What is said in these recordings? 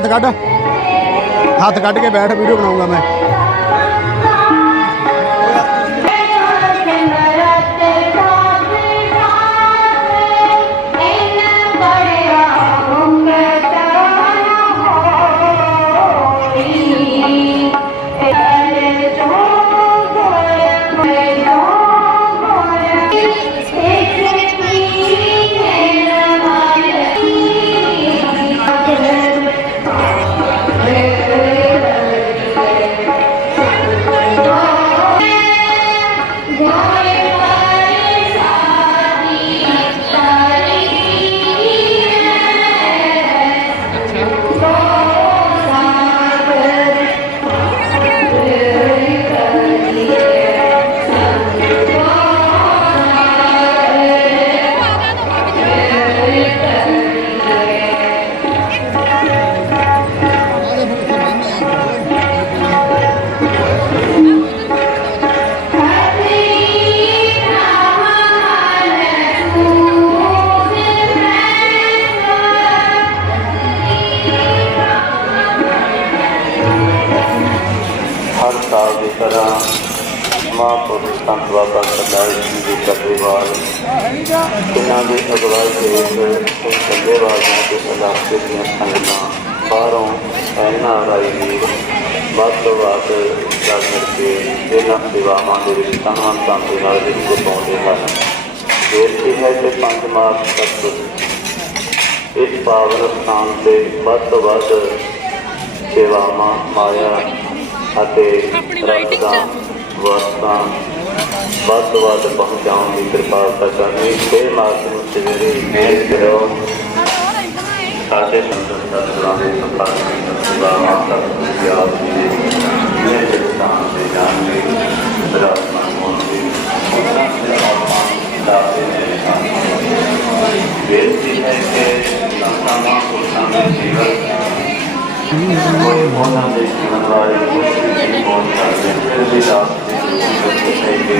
ਹੱਥ ਕੱਢ। ਹੱਥ ਕੱਢ ਕੇ ਬੈਠ ਵੀਡੀਓ ਬਣਾਉਂਗਾ ਮੈਂ। ਮਹਾਂਪੁਰਖ ਸੰਤ ਬਾਬਾ ਸਰਦਾਰ ਜੀ ਦੇ ਕੱਬੇਵਾਲ ਇਹਨਾਂ ਦੀ ਅਗਵਾਈ ਹੇਠ ਤੇ ਕੱਬੇਵਾਲ ਦੇ ਇਲਾਕੇ ਦੀਆਂ ਸੰਗਤਾਂ ਬਾਹਰੋਂ ਇਹਨਾਂ ਰਾਈ ਵੀਰ ਵੱਧ ਤੋਂ ਵੱਧ ਚੱਲ ਮਿਲ ਕੇ ਇਹਨਾਂ ਸੇਵਾਵਾਂ ਦੇ ਵਿੱਚ ਤਨਵੰਤਾਂ ਦੇ ਨਾਲ ਜਿੰਦੂ ਪਾਉਂਦੇ ਹਨ। ਬੇਨਤੀ ਹੈ ਕਿ ਪੰਜ ਮਾਰਚ ਤੱਕ ਇਸ ਪਾਵਨ ਸਥਾਨ ਤੇ ਵੱਧ ਤੋਂ ਵੱਧ ਸੇਵਾਵਾਂ, ਮਾਇਆ ਅਤੇ ਰਸਦਾਂ ਵਸਤਾਂ ਵੱਧ ਤੋਂ ਵੱਧ ਪਹੁੰਚਾਉਣ ਦੀ ਕਿਰਪਾਲਤਾ ਕਰਨੀ ਤੇ ਮਾਰਚ ਨੂੰ ਸਵੇਰੇ ਮੇਲ ਕਰੋ ਸਾਡੇ ਸੰਤਨ ਸਤਿਗੁਰਾਂ ਦੇ ਸੰਪਰਕ ਵਿੱਚ ਸੇਵਾਵਾਂ ਤੱਕ ਪੰਜਾਬ ਦੇ ਮੇਰੇ ਸਥਾਨ ਤੇ ਜਾਣ ਲਈ ਵਿਰਾਜਮਾਨ ਹੋਣ ਦੀ ਉਹਨਾਂ ਦੇ ਆਪਾਂ ਦਾ ਦੇ ਬੇਨਤੀ ਹੈ ਕਿ ਸੰਤਾਂ ਪੁਰਸ਼ਾਂ ਦੇ ਜੀਵਨ ਕੋਈ ਉਹਨਾਂ ਦੇ ਜੀਵਨ ਬਾਰੇ ਕੁਝ ਨਹੀਂ ਬੋਲ ਸਕਦੇ ਫਿਰ ਵੀ ਰਾਤ Thank you.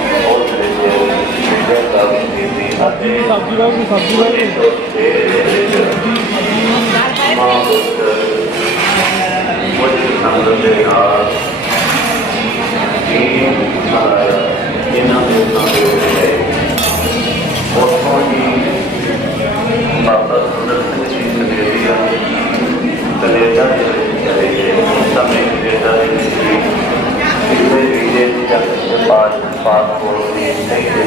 সবজি পাবি সবজি পাবি Thank you.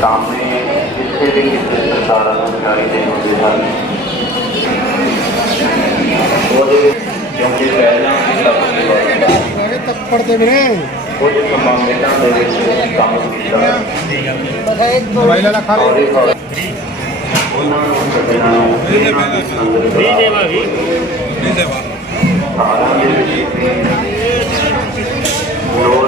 ਸਾਹਮਣੇ ਜਿੱਥੇ ਵੀ ਕਿਸੇ ਸਰਕਾਰਾਂ ਨੂੰ ਚਾਹੀਦੇ ਹੁੰਦੇ ਹਨ ਉਹਦੇ ਵਿੱਚ ਕਿਉਂਕਿ ਪਹਿਲਾਂ ਹੀ ਸਭ ਤੋਂ ਵੱਧ ਤੱਪੜ ਤੇ ਵੀਰੇ ਕੁਝ ਸਮਾਂ ਦੇ ਵਿੱਚ ਕੰਮ ਕੀਤਾ ਮੋਬਾਈਲ ਵਾਲਾ ਖਾ ਹੌਲੀ ਹੌਲੀ ਉਹਨਾਂ ਨੂੰ ਸੱਜਣਾ ਨੂੰ ਇਹਨਾਂ ਦੀ ਸੰਗਤ ਵੀ ਦੇਵਾ ਵੀ ਸਾਰਾਂ ਦੇ ਵਿੱਚ ਲੋੜ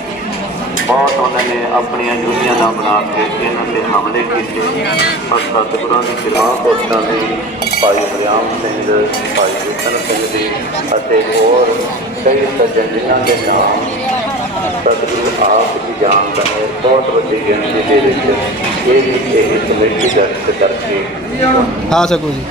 ਬਹੁਤ ਉਹਨਾਂ ਨੇ ਆਪਣੀਆਂ ਜੁਨੀਆਂ ਨਾਲ ਬਣਾ ਕੇ ਇਹਨਾਂ ਤੇ ਹਮਲੇ ਕੀਤੇ। ਪਰ ਸਤਿਗੁਰਾਂ ਦੀ ਕਿਰਪਾ ਪੁਰਸ਼ਾਂ ਦੀ ਭਾਈ ਹਰਿਆਮ ਸਿੰਘ ਭਾਈ ਵਿਸ਼ਨ ਸਿੰਘ ਦੀ ਅਤੇ ਹੋਰ ਕਈ ਸੱਜਣ ਜਿਨ੍ਹਾਂ ਦੇ ਨਾਮ ਸਤਿਗੁਰੂ ਆਪ ਹੀ ਜਾਣਦਾ ਹੈ ਬਹੁਤ ਵੱਡੀ ਗਿਣਤੀ ਦੇ ਵਿੱਚ ਇਹ ਵੀ ਇਹ ਕਮੇਟੀ ਦਰਜ ਕਰਕੇ। ਹਾਂ ਸਕੂ ਜੀ।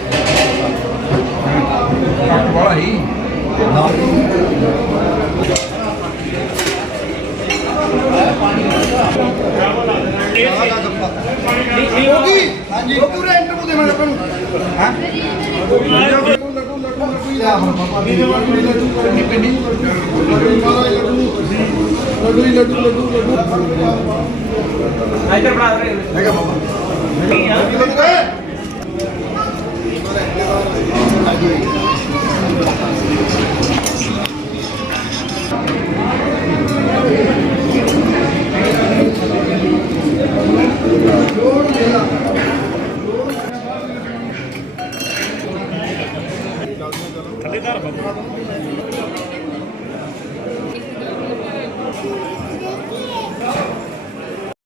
ਹਾਂਜੀ ਉਹ ਪੂਰਾ ਇੰਟਰਵਿਊ ਦੇਵਾਂਗੇ ਆਪਾਂ ਨੂੰ ਹਾਂ ਲੱਡੂ ਲੱਡੂ ਲੱਡੂ ਲੱਡੂ ਲਿਆ ਹੁਣ ਪਾਪਾ ਵੀ ਲੱਡੂ ਲੱਡੂ ਕਰਨੀ ਪੈਣੀ ਲੱਡੂ ਮਾਰਾ ਲੱਡੂ ਲੱਡੂ ਲੱਡੂ ਲੱਡੂ ਲੱਡੂ ਇੱਧਰ ਬਣਾ ਰਹੇ ਹੈਗਾ ਬਾਬਾ।